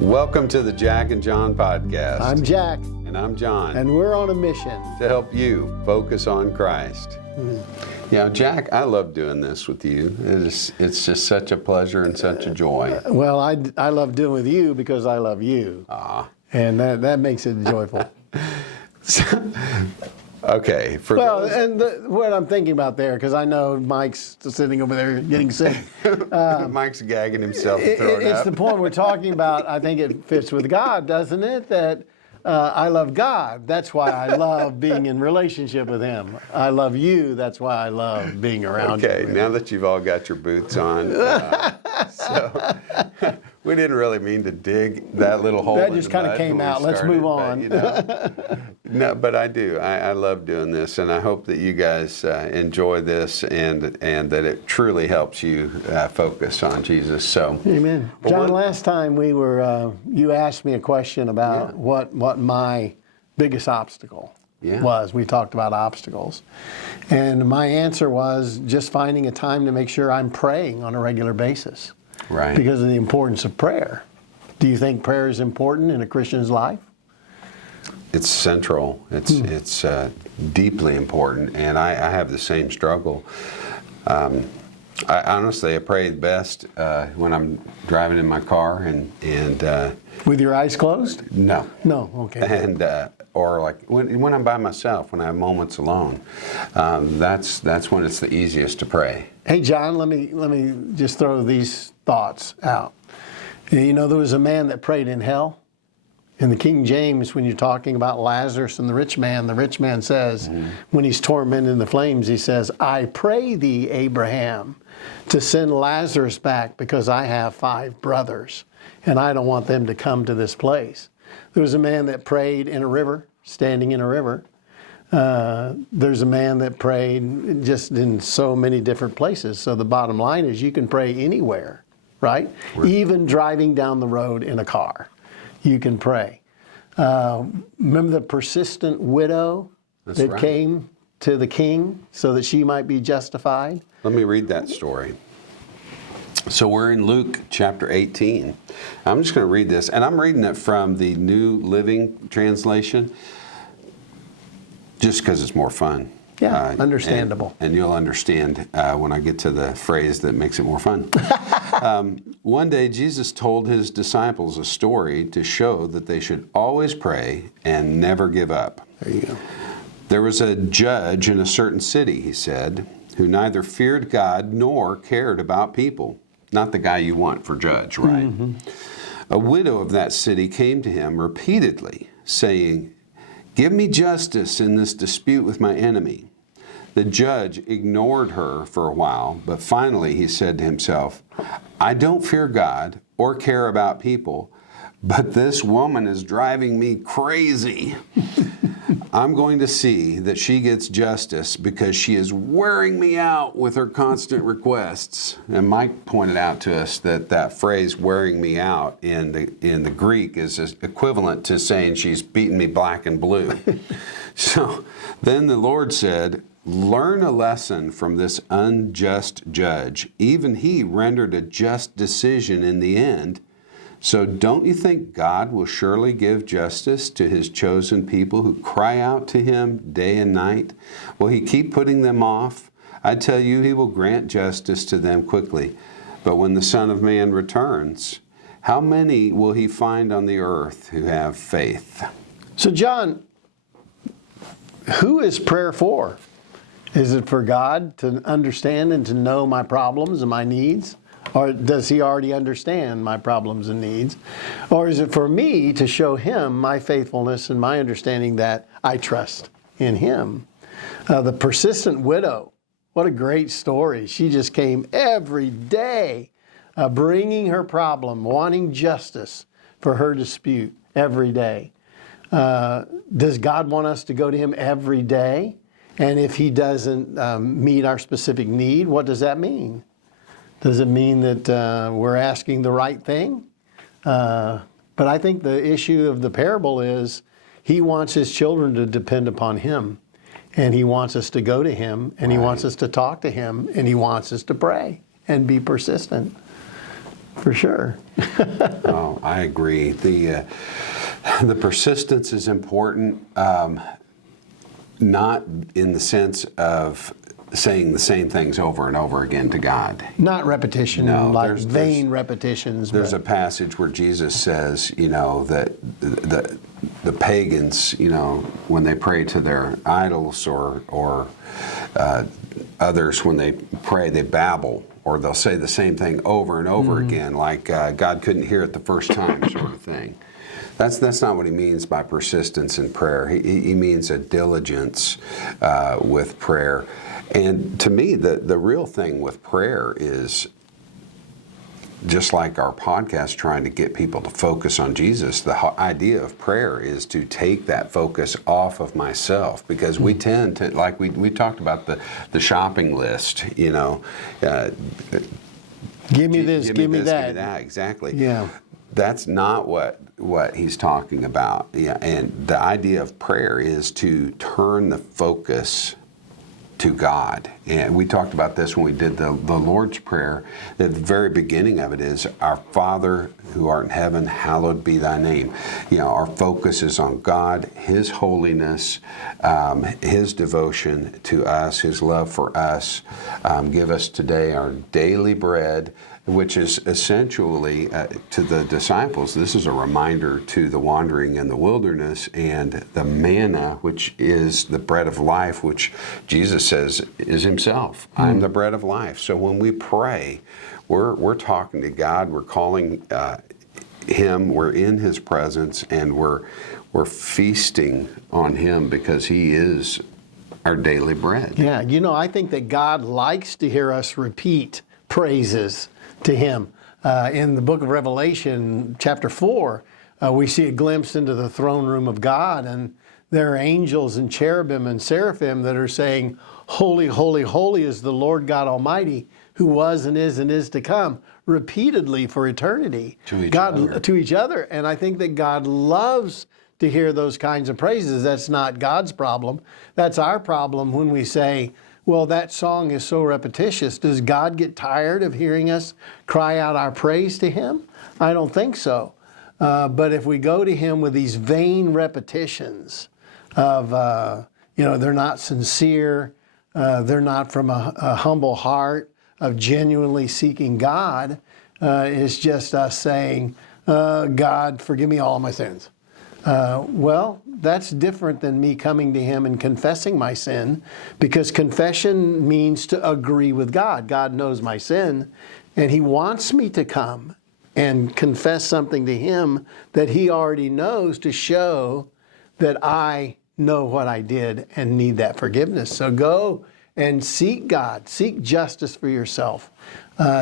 Welcome to the Jack and John podcast. I'm Jack. And I'm John. And we're on a mission to help you focus on Christ. You know, Jack, I love doing this with you. It's just such a pleasure and such a joy. Well, I love doing with you because I love you. And that makes it joyful. Okay. What I'm thinking about there, because I know Mike's sitting over there getting sick. Mike's gagging himself and throwing It's up. the point we're talking about. I think it fits with God, doesn't it? That I love God. That's why I love being in relationship with Him. I love you. That's why I love being around you. Okay, now that you've all got your boots on, so we didn't really mean to dig that little hole. That just kind of came out. Let's move on. No, but I do. I love doing this, and I hope that you guys enjoy this, and that it truly helps you focus on Jesus. So, amen. John, last time we were, you asked me a question about what my biggest obstacle was. We talked about obstacles, and my answer was just finding a time to make sure I'm praying on a regular basis. Right. Because of the importance of prayer. Do you think prayer is important in a Christian's life? It's central. It's deeply important, and I have the same struggle. I honestly pray best when I'm driving in my car and with your eyes closed? No. No. Okay. And or like when I'm by myself, when I have moments alone, that's when it's the easiest to pray. Hey John, let me just throw these thoughts out. You know, there was a man that prayed in hell. In the King James, when you're talking about Lazarus and the rich man says, when he's tormented in the flames, he says, I pray thee, Abraham, to send Lazarus back because I have 5 brothers and I don't want them to come to this place. There was a man that prayed in a river, standing in a river. There's a man that prayed just in so many different places. So the bottom line is you can pray anywhere, right? Even driving down the road in a car, you can pray. Remember the persistent widow that came to the king so that she might be justified? Let me read that story. So we're in Luke chapter 18. I'm just going to read this, and I'm reading it from the New Living Translation just because it's more fun. Yeah, understandable. And you'll understand when I get to the phrase that makes it more fun. One day, Jesus told his disciples a story to show that they should always pray and never give up. There you go. There was a judge in a certain city, he said, who neither feared God nor cared about people. Not the guy you want for judge, right? Mm-hmm. A widow of that city came to him repeatedly, saying, give me justice in this dispute with my enemy. The judge ignored her for a while, but finally he said to himself, I don't fear God or care about people, but this woman is driving me crazy. I'm going to see that she gets justice because she is wearing me out with her constant requests. And Mike pointed out to us that phrase wearing me out in the Greek is equivalent to saying she's beating me black and blue. So then the Lord said, learn a lesson from this unjust judge. Even he rendered a just decision in the end. So don't you think God will surely give justice to his chosen people who cry out to him day and night? Will he keep putting them off? I tell you, he will grant justice to them quickly. But when the Son of Man returns, how many will he find on the earth who have faith? So John, who is prayer for? Is it for God to understand and to know my problems and my needs? Or does he already understand my problems and needs? Or is it for me to show him my faithfulness and my understanding that I trust in him? The persistent widow, what a great story. She just came every day bringing her problem, wanting justice for her dispute every day. Does God want us to go to him every day? And if he doesn't meet our specific need, what does that mean? Does it mean that we're asking the right thing? But I think the issue of the parable is he wants his children to depend upon him. And he wants us to go to him. And he wants us to talk to him. And he wants us to pray and be persistent. for sure. Oh, I agree. The persistence is important, not in the sense of saying the same things over and over again to God. Not repetition, No, like there's- vain repetitions. There's but a passage where Jesus says, that the pagans, when they pray to their idols or others, when they pray, they babble, or they'll say the same thing over and over again, like God couldn't hear it the first time, sort of thing. That's not what he means by persistence in prayer. He means a diligence with prayer. And to me, the real thing with prayer is, just like our podcast trying to get people to focus on Jesus, the idea of prayer is to take that focus off of myself, because we tend to, like we talked about the shopping list, give me this, give me that. Exactly. Yeah. That's not what he's talking about. Yeah, and the idea of prayer is to turn the focus to God. And we talked about this when we did the Lord's Prayer. At the very beginning of it is, our Father who art in heaven, hallowed be thy name. Our focus is on God, His holiness, His devotion to us, His love for us. Give us today our daily bread, which is essentially, to the disciples, this is a reminder to the wandering in the wilderness, and the manna, which is the bread of life, which Jesus says is Himself. I am the bread of life. So when we pray, we're talking to God, we're calling Him, we're in His presence, and we're feasting on Him, because He is our daily bread. Yeah, I think that God likes to hear us repeat praises to Him. In the book of Revelation, chapter 4, we see a glimpse into the throne room of God, and there are angels and cherubim and seraphim that are saying, "Holy, holy, holy is the Lord God Almighty, who was and is to come," repeatedly for eternity. To each other. And I think that God loves to hear those kinds of praises. That's not God's problem. That's our problem when we say, well, that song is so repetitious. Does God get tired of hearing us cry out our praise to Him? I don't think so. But if we go to Him with these vain repetitions of, they're not sincere, they're not from a humble heart of genuinely seeking God, it's just us saying, God, forgive me all my sins. Well, that's different than me coming to Him and confessing my sin, because confession means to agree with God. God knows my sin, and He wants me to come and confess something to Him that He already knows, to show that I know what I did and need that forgiveness. So go and seek God. Seek justice for yourself,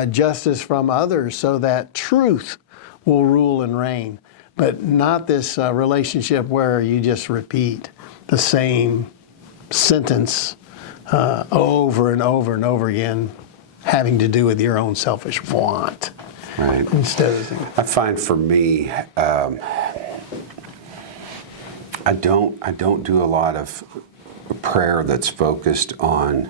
justice from others, so that truth will rule and reign. But not this relationship where you just repeat the same sentence over and over and over again, having to do with your own selfish want. Right. Instead of, I find for me, I don't do a lot of prayer that's focused on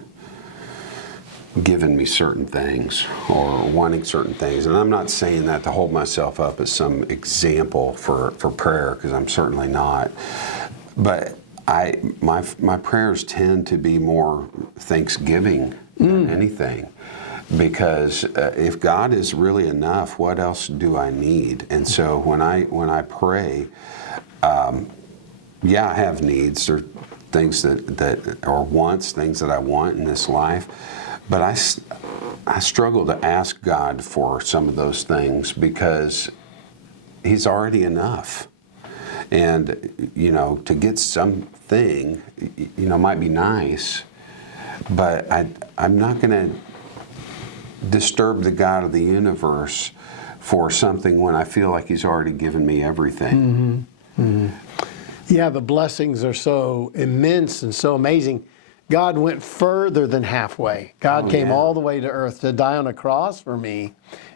giving me certain things or wanting certain things. And I'm not saying that to hold myself up as some example for prayer, because I'm certainly not. But my prayers tend to be more thanksgiving than anything. Because if God is really enough, what else do I need? And so when I pray, I have needs or things that or wants, things that I want in this life. But I struggle to ask God for some of those things, because He's already enough. And, to get something, might be nice, but I'm not going to disturb the God of the universe for something when I feel like He's already given me everything. Mm-hmm. Mm-hmm. Yeah, the blessings are so immense and so amazing. God went further than halfway. God came all the way to earth to die on a cross for me,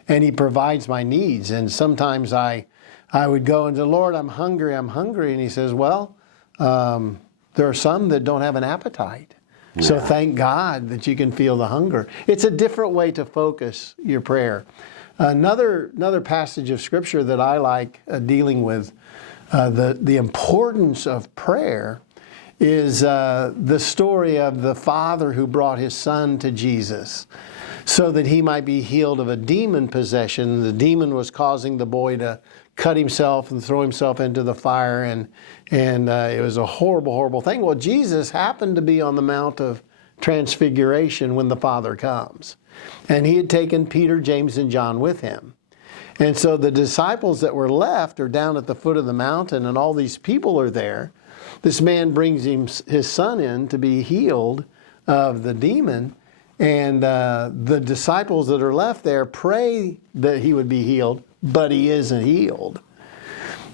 and He provides my needs. And sometimes I would go and say, Lord, I'm hungry. And He says, well, there are some that don't have an appetite. Yeah. So thank God that you can feel the hunger. It's a different way to focus your prayer. Another passage of Scripture that I like dealing with the importance of prayer is the story of the father who brought his son to Jesus so that he might be healed of a demon possession. The demon was causing the boy to cut himself and throw himself into the fire, and it was a horrible, horrible thing. Well, Jesus happened to be on the Mount of Transfiguration when the Father comes, and he had taken Peter, James, and John with him. And so the disciples that were left are down at the foot of the mountain, and all these people are there. This man brings his son in to be healed of the demon, and the disciples that are left there pray that he would be healed, but he isn't healed.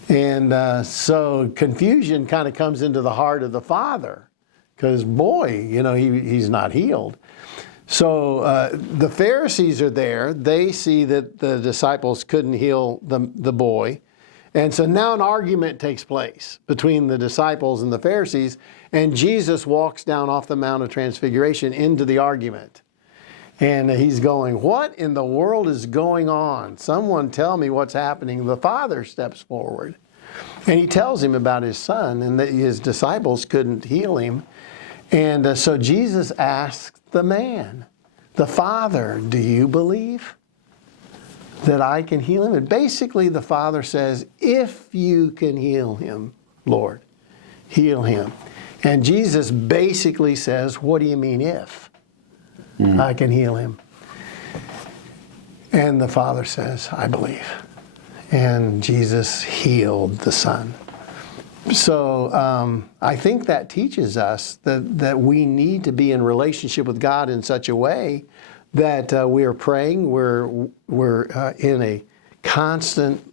And so confusion kind of comes into the heart of the father, because boy, he's not healed. So the Pharisees are there. They see that the disciples couldn't heal the boy. And so now an argument takes place between the disciples and the Pharisees, and Jesus walks down off the Mount of Transfiguration into the argument. And he's going, what in the world is going on? Someone tell me what's happening. The father steps forward, and he tells him about his son and that his disciples couldn't heal him. And so Jesus asks the man, the father, do you believe that I can heal him? And basically the father says, if you can heal him, Lord, heal him. And Jesus basically says, what do you mean if I can heal him? And the father says, I believe. And Jesus healed the son. So I think that teaches us that we need to be in relationship with God in such a way that we are praying, we're in a constant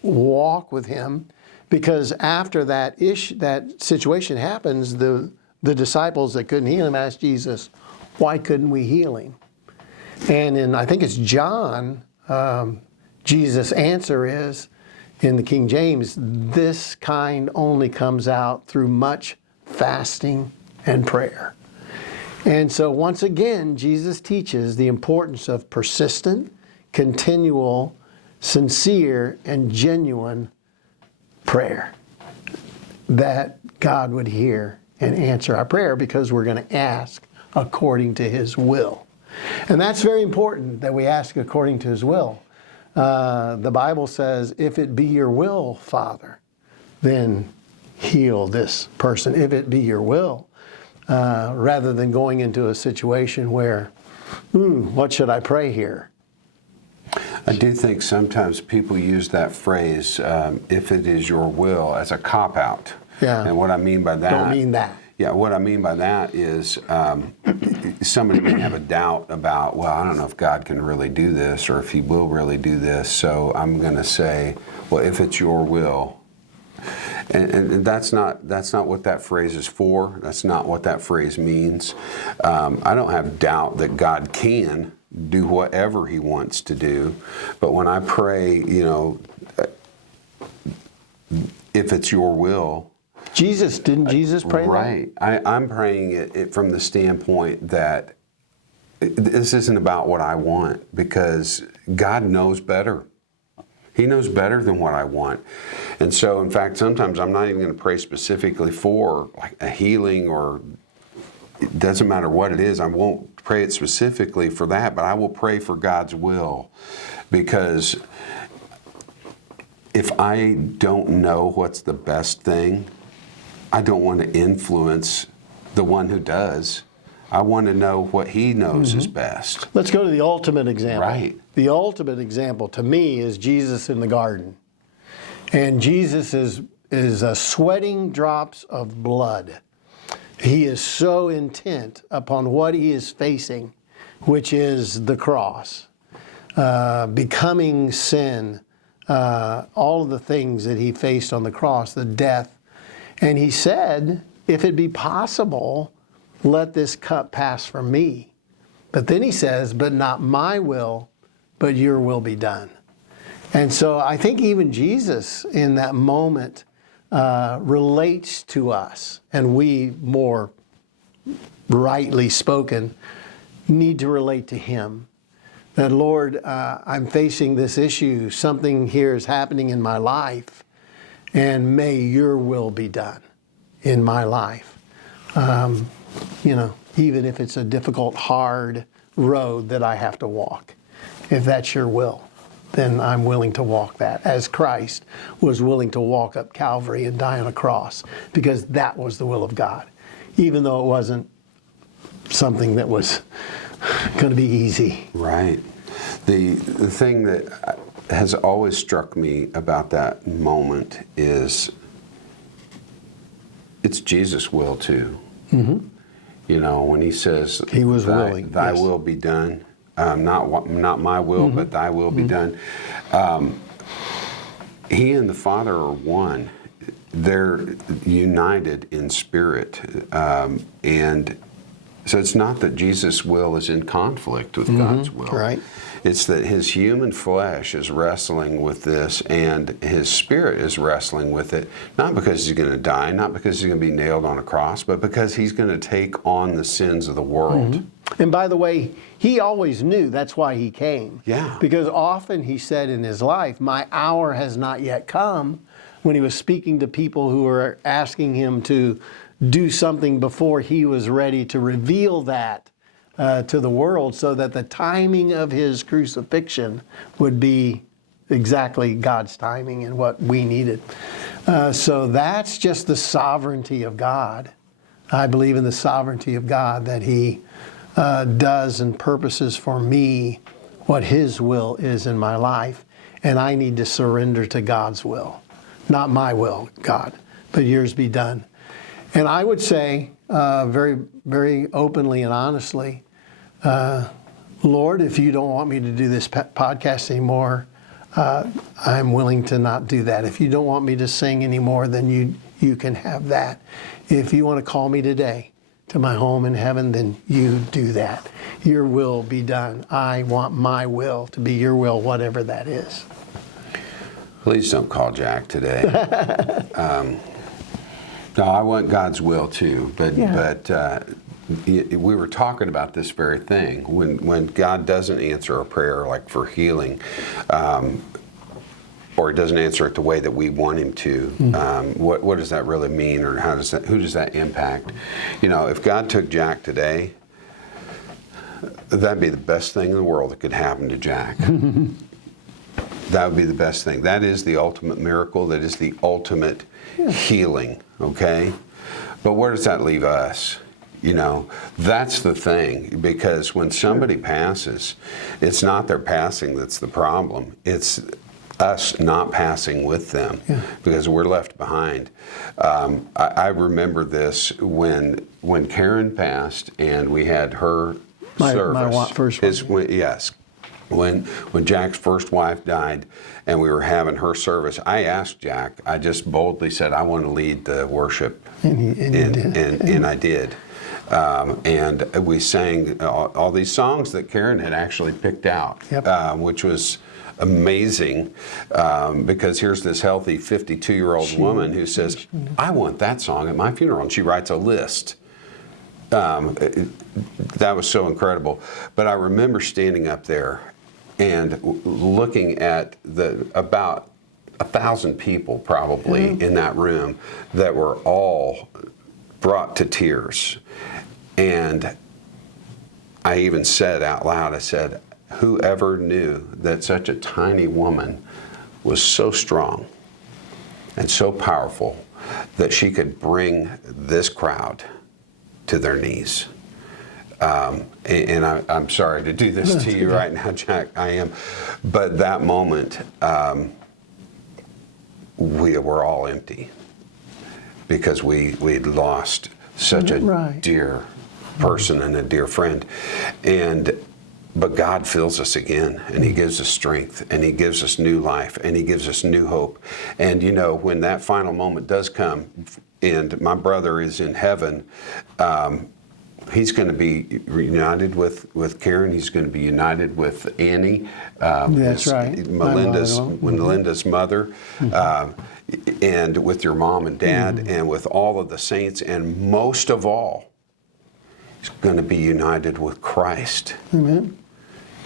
walk with Him, because after that situation happens, the disciples that couldn't heal him asked Jesus, why couldn't we heal him? And in, I think it's John, Jesus' answer is, in the King James, this kind only comes out through much fasting and prayer. And so once again, Jesus teaches the importance of persistent, continual, sincere, and genuine prayer, that God would hear and answer our prayer, because we're going to ask according to His will. And that's very important, that we ask according to His will. The Bible says, if it be your will, Father, then heal this person, if it be your will, rather than going into a situation where, what should I pray here? I do think sometimes people use that phrase, if it is your will, as a cop-out. Yeah. And what I mean by that... Don't mean that. Yeah, what I mean by that is somebody may have a doubt about, well, I don't know if God can really do this or if He will really do this, so I'm going to say, well, if it's your will. And that's not what that phrase is for. That's not what that phrase means. I don't have doubt that God can do whatever He wants to do, but when I pray, if it's your will, didn't Jesus pray that? Right. I'm praying it from the standpoint that this isn't about what I want, because God knows better. He knows better than what I want. And so, in fact, sometimes I'm not even going to pray specifically for like a healing, or it doesn't matter what it is. I won't pray it specifically for that, but I will pray for God's will, because if I don't know what's the best thing, I don't want to influence the one who does. I want to know what He knows is best. Let's go to the ultimate example. Right. The ultimate example to me is Jesus in the garden. And Jesus is sweating drops of blood. He is so intent upon what He is facing, which is the cross, becoming sin, all of the things that He faced on the cross, the death. And He said, if it be possible, let this cup pass from me. But then He says, but not my will, but your will be done. And so I think even Jesus in that moment relates to us, and we, more rightly spoken, need to relate to Him. that, Lord, I'm facing this issue. Something here is happening in my life, and may your will be done in my life. Even if it's a difficult, hard road that I have to walk. If that's your will, then I'm willing to walk that, as Christ was willing to walk up Calvary and die on a cross, because that was the will of God, even though it wasn't something that was going to be easy. Right. The thing that has always struck me about that moment is it's Jesus' will too. Mm-hmm. When he says, he was willing, thy will be done, not my will, but thy will be done. He and the Father are one. They're united in spirit. And so it's not that Jesus' will is in conflict with God's will. Right. It's that his human flesh is wrestling with this, and his spirit is wrestling with it, not because he's going to die, not because he's going to be nailed on a cross, but because he's going to take on the sins of the world. And by the way, he always knew that's why he came. Yeah. Because often he said in his life, my hour has not yet come, when he was speaking to people who were asking him to do something before he was ready to reveal that to the world, so that the timing of his crucifixion would be exactly God's timing and what we needed. So that's just the sovereignty of God. I believe in the sovereignty of God, that he does and purposes for me what his will is in my life, and I need to surrender to God's will. Not my will, God, but yours be done. And I would say very, very openly and honestly, Lord, if you don't want me to do this podcast anymore, I'm willing to not do that. If you don't want me to sing anymore, then you can have that. If you want to call me today to my home in heaven, then you do that. Your will be done. I want my will to be your will, whatever that is. Please don't call Jack today. No, I want God's will too, but we were talking about this very thing. When God doesn't answer a prayer, like for healing, or he doesn't answer it the way that we want him to, what does that really mean, or who does that impact? If God took Jack today, that'd be the best thing in the world that could happen to Jack. That would be the best thing. That is the ultimate miracle. That is the ultimate healing, okay? But where does that leave us? That's the thing, because when somebody passes, it's not their passing that's the problem. It's us not passing with them, because we're left behind. I remember this when Karen passed and we had her service. My first one. Yes. When Jack's first wife died and we were having her service, I asked Jack, I just boldly said, I want to lead the worship. And I did. And we sang all these songs that Karen had actually picked out, which was amazing, because here's this healthy 52-year-old woman who says, I want that song at my funeral. And she writes a list. That was so incredible. But I remember standing up there and looking at about 1,000 people probably in that room that were all brought to tears. And I even said out loud, I said, whoever knew that such a tiny woman was so strong and so powerful that she could bring this crowd to their knees. And I'm sorry to do this to you right now, Jack. I am. But that moment, we were all empty, because we'd lost such a dear person and a dear friend. But God fills us again, and he gives us strength, and he gives us new life, and he gives us new hope. And when that final moment does come, and my brother is in heaven, he's going to be reunited with Karen. He's going to be united with Annie. That's right. Melinda's mother, and with your mom and dad, and with all of the saints, and most of all, he's going to be united with Christ. Amen.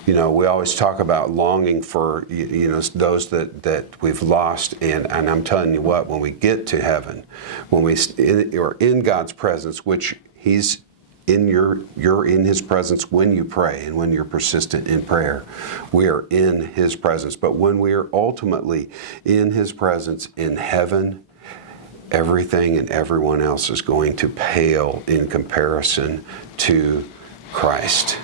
You know, we always talk about longing for, those that we've lost. And I'm telling you what, when we get to heaven, when we're in God's presence, which He's you're in His presence when you pray and when you're persistent in prayer. We are in His presence. But when we are ultimately in His presence in heaven, everything and everyone else is going to pale in comparison to Christ.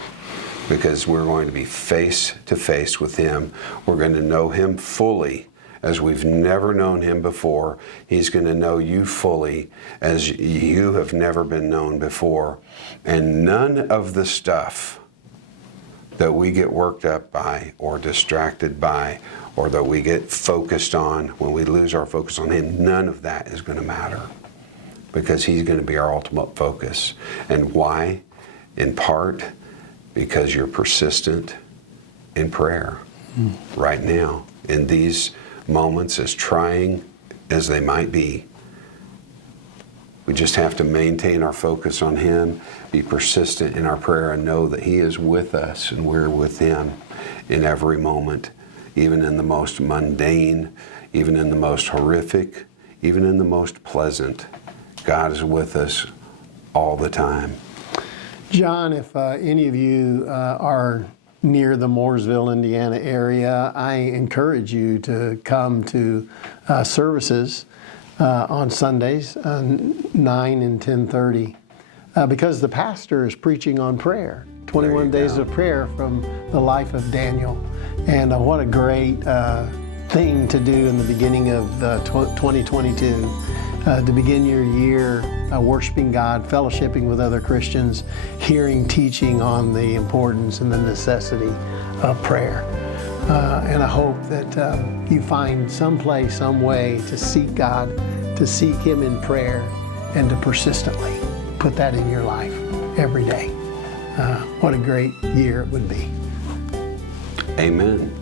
Because we're going to be face to face with Him. We're going to know Him fully as we've never known Him before. He's going to know you fully as you have never been known before. And none of the stuff that we get worked up by or distracted by or that we get focused on when we lose our focus on Him, none of that is going to matter. Because He's going to be our ultimate focus. And why? In part, because you're persistent in prayer right now. In these moments, as trying as they might be, we just have to maintain our focus on Him, be persistent in our prayer, and know that He is with us and we're with Him in every moment, even in the most mundane, even in the most horrific, even in the most pleasant. God is with us all the time. John, if any of you are near the Mooresville, Indiana area, I encourage you to come to services on Sundays, 9 and 10:30, because the pastor is preaching on prayer, 21 days of prayer from the life of Daniel. And what a great thing to do in the beginning of 2022. To begin your year worshiping God, fellowshipping with other Christians, hearing teaching on the importance and the necessity of prayer. And I hope that you find some place, some way to seek God, to seek Him in prayer, and to persistently put that in your life every day. What a great year it would be. Amen.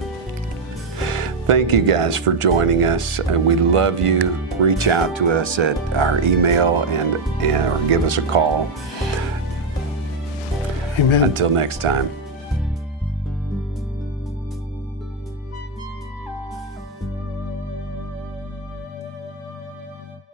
Thank you guys for joining us. We love you. Reach out to us at our email or give us a call. Amen. Until next time.